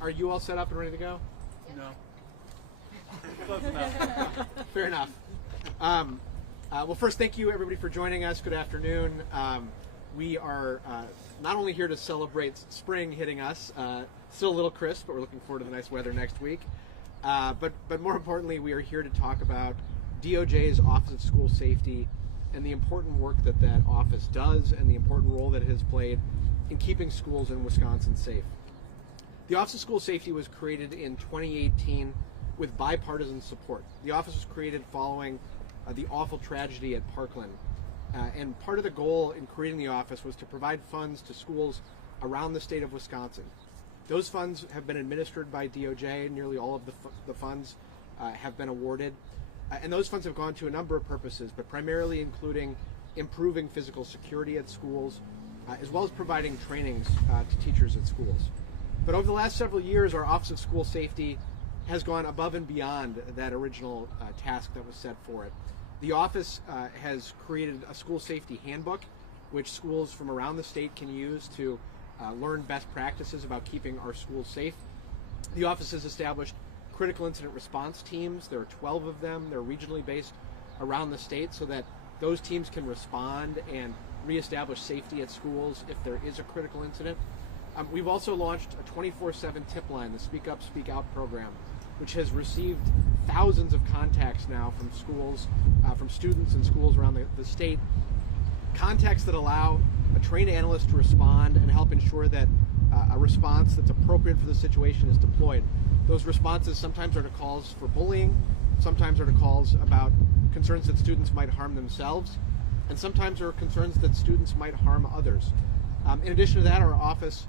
Are you all set up and ready to go? No. Close enough. Fair enough. Well, first, thank you everybody for joining us. Good afternoon. We are not only here to celebrate spring hitting us, still a little crisp, but we're looking forward to the nice weather next week. But more importantly, we are here to talk about DOJ's Office of School Safety and the important work that that office does and the important role that it has played in keeping schools in Wisconsin safe. The Office of School Safety was created in 2018 with bipartisan support. The office was created following the awful tragedy at Parkland. And part of the goal in creating the office was to provide funds to schools around the state of Wisconsin. Those funds have been administered by DOJ. Nearly all of the funds have been awarded. And those funds have gone to a number of purposes, but primarily including improving physical security at schools, as well as providing trainings to teachers at schools. But over the last several years, our Office of School Safety has gone above and beyond that original task that was set for it. The office has created a school safety handbook, which schools from around the state can use to learn best practices about keeping our schools safe. The office has established critical incident response teams. There are 12 of them. They're regionally based around the state so that those teams can respond and reestablish safety at schools if there is a critical incident. We've also launched a 24/7 tip line, the Speak Up, Speak Out program, which has received thousands of contacts now from schools, from students and schools around the state. Contacts that allow a trained analyst to respond and help ensure that a response that's appropriate for the situation is deployed. Those responses sometimes are to calls for bullying, sometimes are to calls about concerns that students might harm themselves, and sometimes are concerns that students might harm others. In addition to that, our office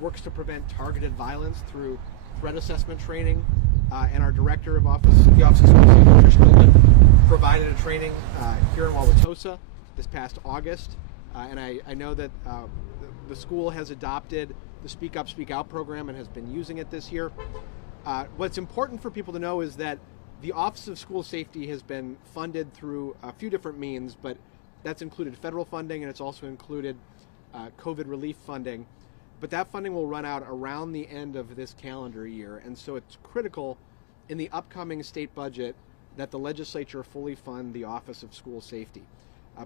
works to prevent targeted violence through threat assessment training, and our director of the Office of School Safety, Trish Kilton, provided a training here in Wauwatosa this past August, and I know that the school has adopted the Speak Up, Speak Out program and has been using it this year. What's important for people to know is that the Office of School Safety has been funded through a few different means, but that's included federal funding and it's also included COVID relief funding. But that funding will run out around the end of this calendar year, and so it's critical in the upcoming state budget that the legislature fully fund the Office of School Safety.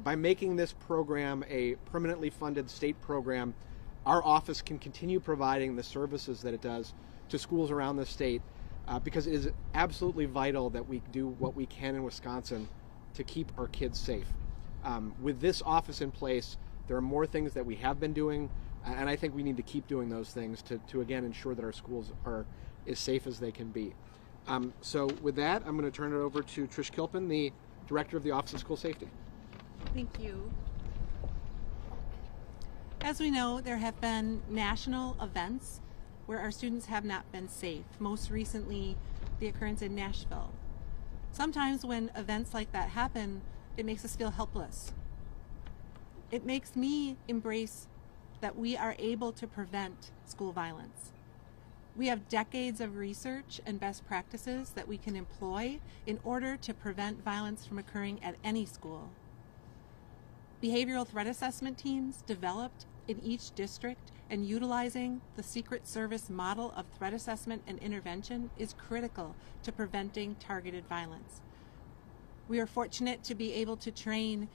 By making this program a permanently funded state program, our office can continue providing the services that it does to schools around the state because it is absolutely vital that we do what we can in Wisconsin to keep our kids safe. With this office in place, there are more things that we have been doing, and I think we need to keep doing those things to again ensure that our schools are as safe as they can be. So with that, I'm going to turn it over to Trish Kilpin, the Director of the Office of School Safety. Thank you. As we know, there have been national events where our students have not been safe. Most recently, the occurrence in Nashville. Sometimes when events like that happen, it makes us feel helpless. It makes me embrace that we are able to prevent school violence. We have decades of research and best practices that we can employ in order to prevent violence from occurring at any school. Behavioral threat assessment teams developed in each district and utilizing the Secret Service model of threat assessment and intervention is critical to preventing targeted violence. We are fortunate to be able to train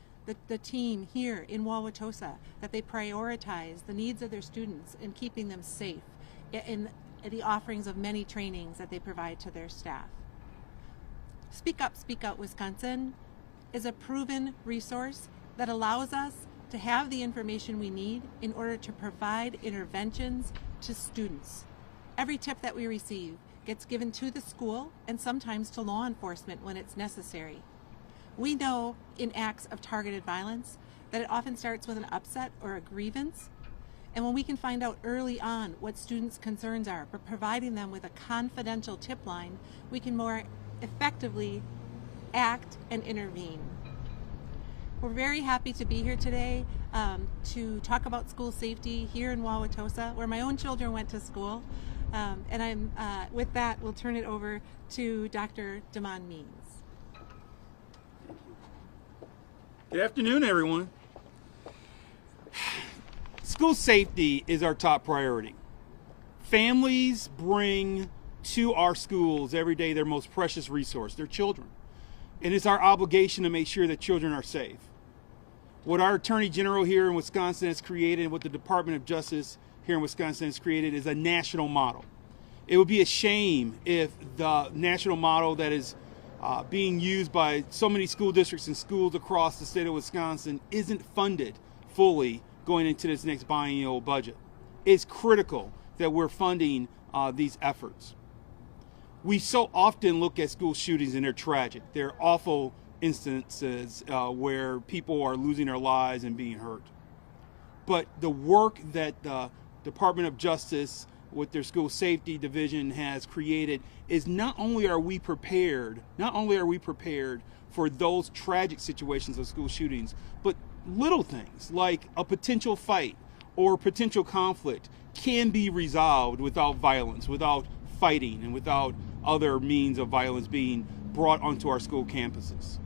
the team here in Wauwatosa, that they prioritize the needs of their students in keeping them safe in the offerings of many trainings that they provide to their staff. Speak Up, Speak Out Wisconsin is a proven resource that allows us to have the information we need in order to provide interventions to students. Every tip that we receive gets given to the school and sometimes to law enforcement when it's necessary. We know in acts of targeted violence that it often starts with an upset or a grievance, and when we can find out early on what students' concerns are, but providing them with a confidential tip line, we can more effectively act and intervene. We're very happy to be here today to talk about school safety here in Wauwatosa, where my own children went to school. And with that, we'll turn it over to Dr. Damon Means. Good afternoon, everyone. School safety is our top priority. Families bring to our schools every day their most precious resource, their children. And it's our obligation to make sure that children are safe. What our Attorney General here in Wisconsin has created, and what the Department of Justice here in Wisconsin has created, is a national model. It would be a shame if the national model that is being used by so many school districts and schools across the state of Wisconsin isn't funded fully going into this next biennial budget. It's critical that we're funding these efforts. We so often look at school shootings and they're tragic. They're awful instances where people are losing their lives and being hurt. But the work that the Department of Justice with their school safety division has created is not only are we prepared for those tragic situations of school shootings, but little things like a potential fight or potential conflict can be resolved without violence, without fighting, and without other means of violence being brought onto our school campuses.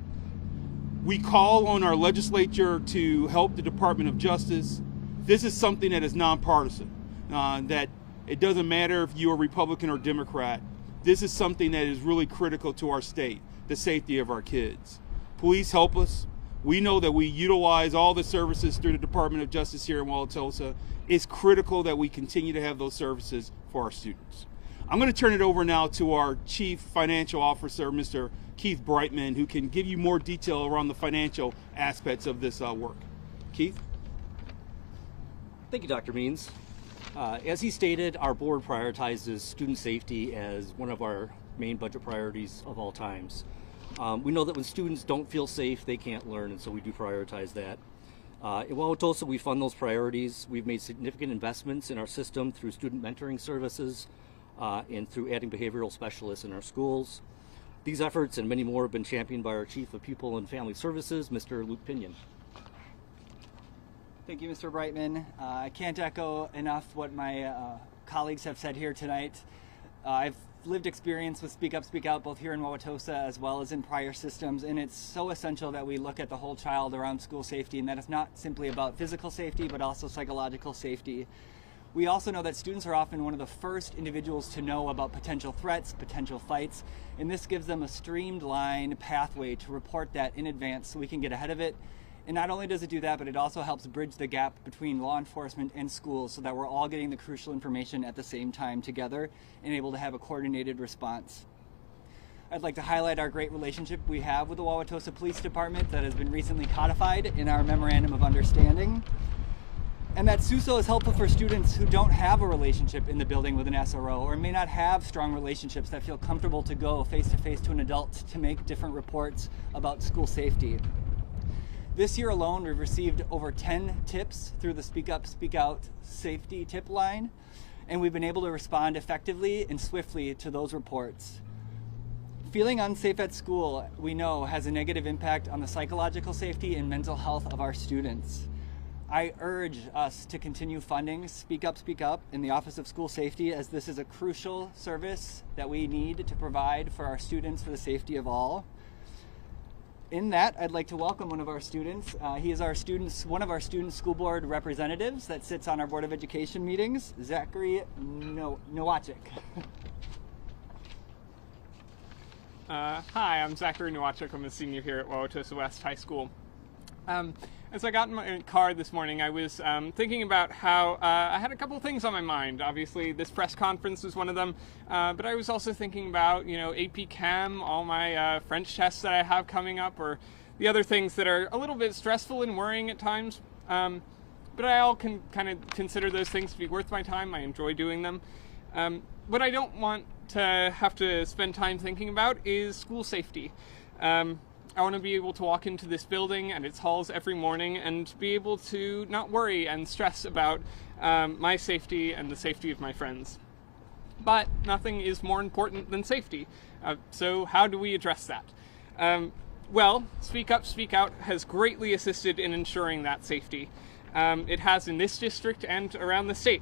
We call on our legislature to help the Department of Justice. This is something that is nonpartisan, that it doesn't matter if you're Republican or Democrat. This is something that is really critical to our state, the safety of our kids. Please help us. We know that we utilize all the services through the Department of Justice here in Wauwatosa. It's critical that we continue to have those services for our students. I'm going to turn it over now to our Chief Financial Officer, Mr. Keith Brightman, who can give you more detail around the financial aspects of this work. Keith? Thank you, Dr. Means. As he stated, our board prioritizes student safety as one of our main budget priorities of all times. We know that when students don't feel safe, they can't learn, and so we do prioritize that. In Wauwatosa, we fund those priorities. We've made significant investments in our system through student mentoring services and through adding behavioral specialists in our schools. These efforts and many more have been championed by our Chief of Pupil and Family Services, Mr. Luke Pinion. Thank you, Mr. Brightman. I can't echo enough what my colleagues have said here tonight. I've lived experience with Speak Up, Speak Out, both here in Wauwatosa as well as in prior systems, and it's so essential that we look at the whole child around school safety, and that it's not simply about physical safety, but also psychological safety. We also know that students are often one of the first individuals to know about potential threats, potential fights, and this gives them a streamlined pathway to report that in advance so we can get ahead of it. And not only does it do that, but it also helps bridge the gap between law enforcement and schools so that we're all getting the crucial information at the same time together and able to have a coordinated response. I'd like to highlight our great relationship we have with the Wauwatosa Police Department that has been recently codified in our Memorandum of Understanding. And that SUSO is helpful for students who don't have a relationship in the building with an SRO or may not have strong relationships that feel comfortable to go face-to-face to an adult to make different reports about school safety. This year alone, we've received over 10 tips through the Speak Up, Speak Out safety tip line, and we've been able to respond effectively and swiftly to those reports. Feeling unsafe at school, we know, has a negative impact on the psychological safety and mental health of our students. I urge us to continue funding Speak Up, Speak Up in the Office of School Safety, as this is a crucial service that we need to provide for our students for the safety of all. In that, I'd like to welcome one of our students. He is one of our student school board representatives that sits on our Board of Education meetings, Zachary Nowacek. Hi, I'm Zachary Nowacek. I'm a senior here at Wauwatosa West High School. As I got in my car this morning, I was thinking about how I had a couple things on my mind. Obviously, this press conference was one of them, but I was also thinking about, AP Chem, all my French tests that I have coming up, or the other things that are a little bit stressful and worrying at times. But I all can kind of consider those things to be worth my time. I enjoy doing them. What I don't want to have to spend time thinking about is school safety. I want to be able to walk into this building and its halls every morning and be able to not worry and stress about my safety and the safety of my friends. But nothing is more important than safety. So how do we address that? Well, Speak Up, Speak Out has greatly assisted in ensuring that safety. It has in this district and around the state.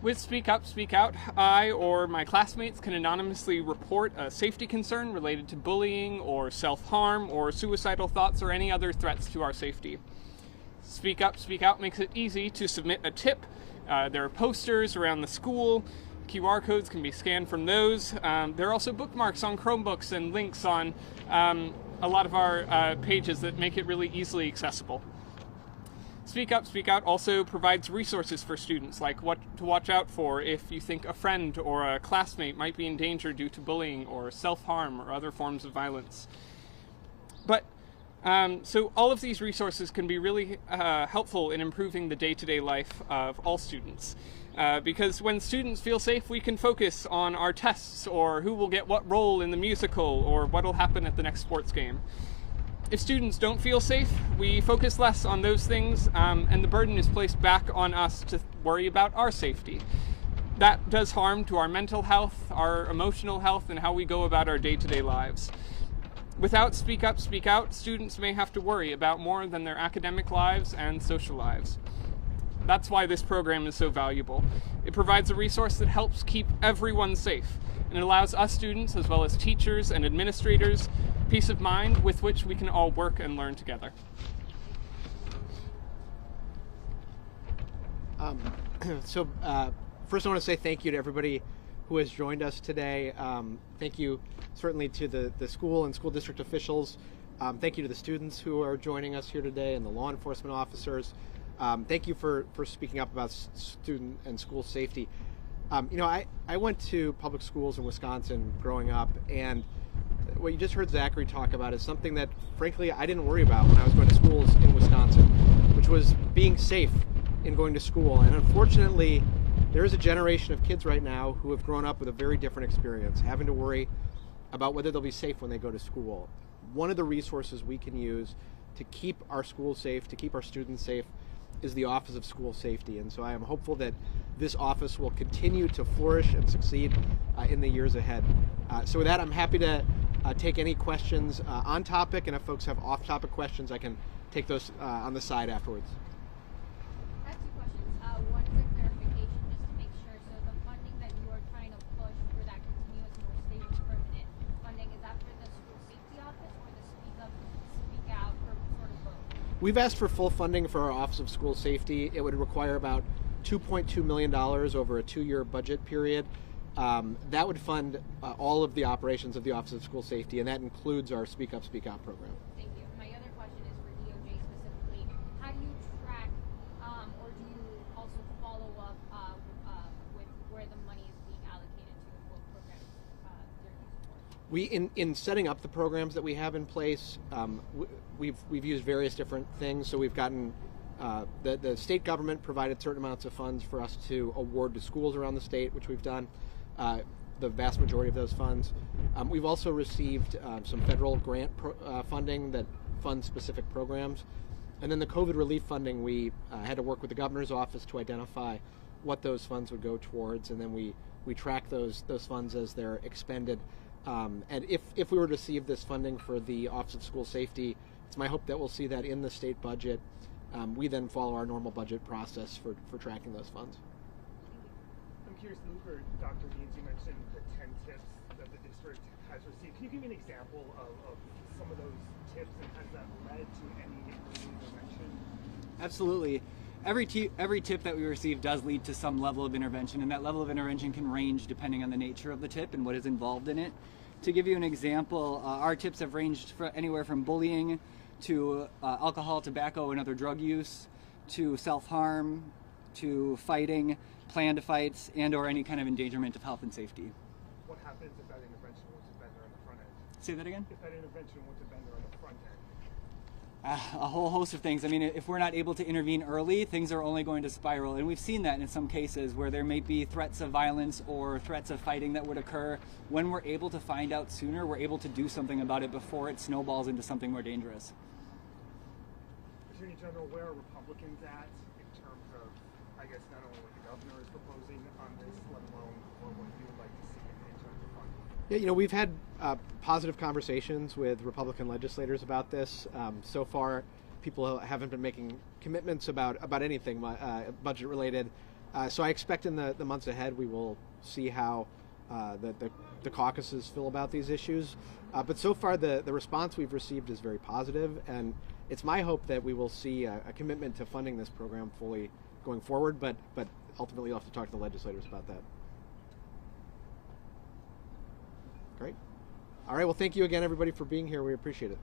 With Speak Up, Speak Out, I or my classmates can anonymously report a safety concern related to bullying or self-harm or suicidal thoughts or any other threats to our safety. Speak Up, Speak Out makes it easy to submit a tip. There are posters around the school. QR codes can be scanned from those. There are also bookmarks on Chromebooks and links on a lot of our pages that make it really easily accessible. Speak Up, Speak Out also provides resources for students, like what to watch out for if you think a friend or a classmate might be in danger due to bullying or self-harm or other forms of violence. But so all of these resources can be really helpful in improving the day-to-day life of all students. Because when students feel safe, we can focus on our tests or who will get what role in the musical or what will happen at the next sports game. If students don't feel safe, we focus less on those things, and the burden is placed back on us to worry about our safety. That does harm to our mental health, our emotional health, and how we go about our day-to-day lives. Without Speak Up, Speak Out, students may have to worry about more than their academic lives and social lives. That's why this program is so valuable. It provides a resource that helps keep everyone safe, and it allows us students, as well as teachers and administrators, peace of mind with which we can all work and learn together. First I want to say thank you to everybody who has joined us today. Thank you certainly to the school and school district officials. Thank you to the students who are joining us here today and the law enforcement officers. Thank you for speaking up about student and school safety. I went to public schools in Wisconsin growing up, and what you just heard Zachary talk about is something that, frankly, I didn't worry about when I was going to schools in Wisconsin, which was being safe in going to school. And unfortunately, there is a generation of kids right now who have grown up with a very different experience, having to worry about whether they'll be safe when they go to school. One of the resources we can use to keep our schools safe, to keep our students safe, is the Office of School Safety. And so I am hopeful that this office will continue to flourish and succeed in the years ahead. So with that, I'm happy to take any questions on topic, and if folks have off-topic questions, I can take those on the side afterwards. I have two questions. One is a clarification, just to make sure. So the funding that you are trying to push for that continuous, more stable, permanent funding, is that for the school safety office or the Speak Up, Speak Out, or sort of both? We've asked for full funding for our Office of School Safety. It would require about $2.2 million over a 2-year budget period. That would fund all of the operations of the Office of School Safety, and that includes our Speak Up, Speak Out program. Thank you. My other question is for DOJ specifically. How do you track, or do you also follow up with where the money is being allocated to and what programs they're used for? In setting up the programs that we have in place, we've used various different things. So we've gotten the state government provided certain amounts of funds for us to award to schools around the state, which we've done. The vast majority of those funds. We've also received some federal grant funding that funds specific programs. And then the COVID relief funding, we had to work with the governor's office to identify what those funds would go towards, and then we track those funds as they're expended. And if we were to receive this funding for the Office of School Safety, it's my hope that we'll see that in the state budget. We then follow our normal budget process for tracking those funds. I'm curious, for Dr. Means, you mentioned the 10 tips that the district has received. Can you give me an example of some of those tips, and has that led to any intervention? Absolutely. Every tip that we receive does lead to some level of intervention, and that level of intervention can range depending on the nature of the tip and what is involved in it. To give you an example, our tips have ranged anywhere from bullying to alcohol, tobacco, and other drug use, to self-harm, to fighting, planned fights, and or any kind of endangerment of health and safety. What happens if that intervention was a bender on the front end? Say that again? If that intervention was a bender on the front end? A whole host of things. I mean, if we're not able to intervene early, things are only going to spiral. And we've seen that in some cases where there may be threats of violence or threats of fighting that would occur. When we're able to find out sooner, we're able to do something about it before it snowballs into something more dangerous. Attorney General, where are Republicans at in terms of, I guess, not only what the governor is proposing on this, let alone what you would like to see in terms of funding? Yeah, we've had positive conversations with Republican legislators about this. So far, people haven't been making commitments about anything budget related. So I expect in the months ahead we will see how the caucuses feel about these issues. But so far the response we've received is very positive, and it's my hope that we will see a commitment to funding this program fully going forward. But ultimately you'll have to talk to the legislators about that. Great. All right. Well, thank you again, everybody, for being here. We appreciate it.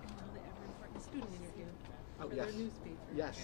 And now the ever important student interview Oh, for yes. their newspaper. Yes.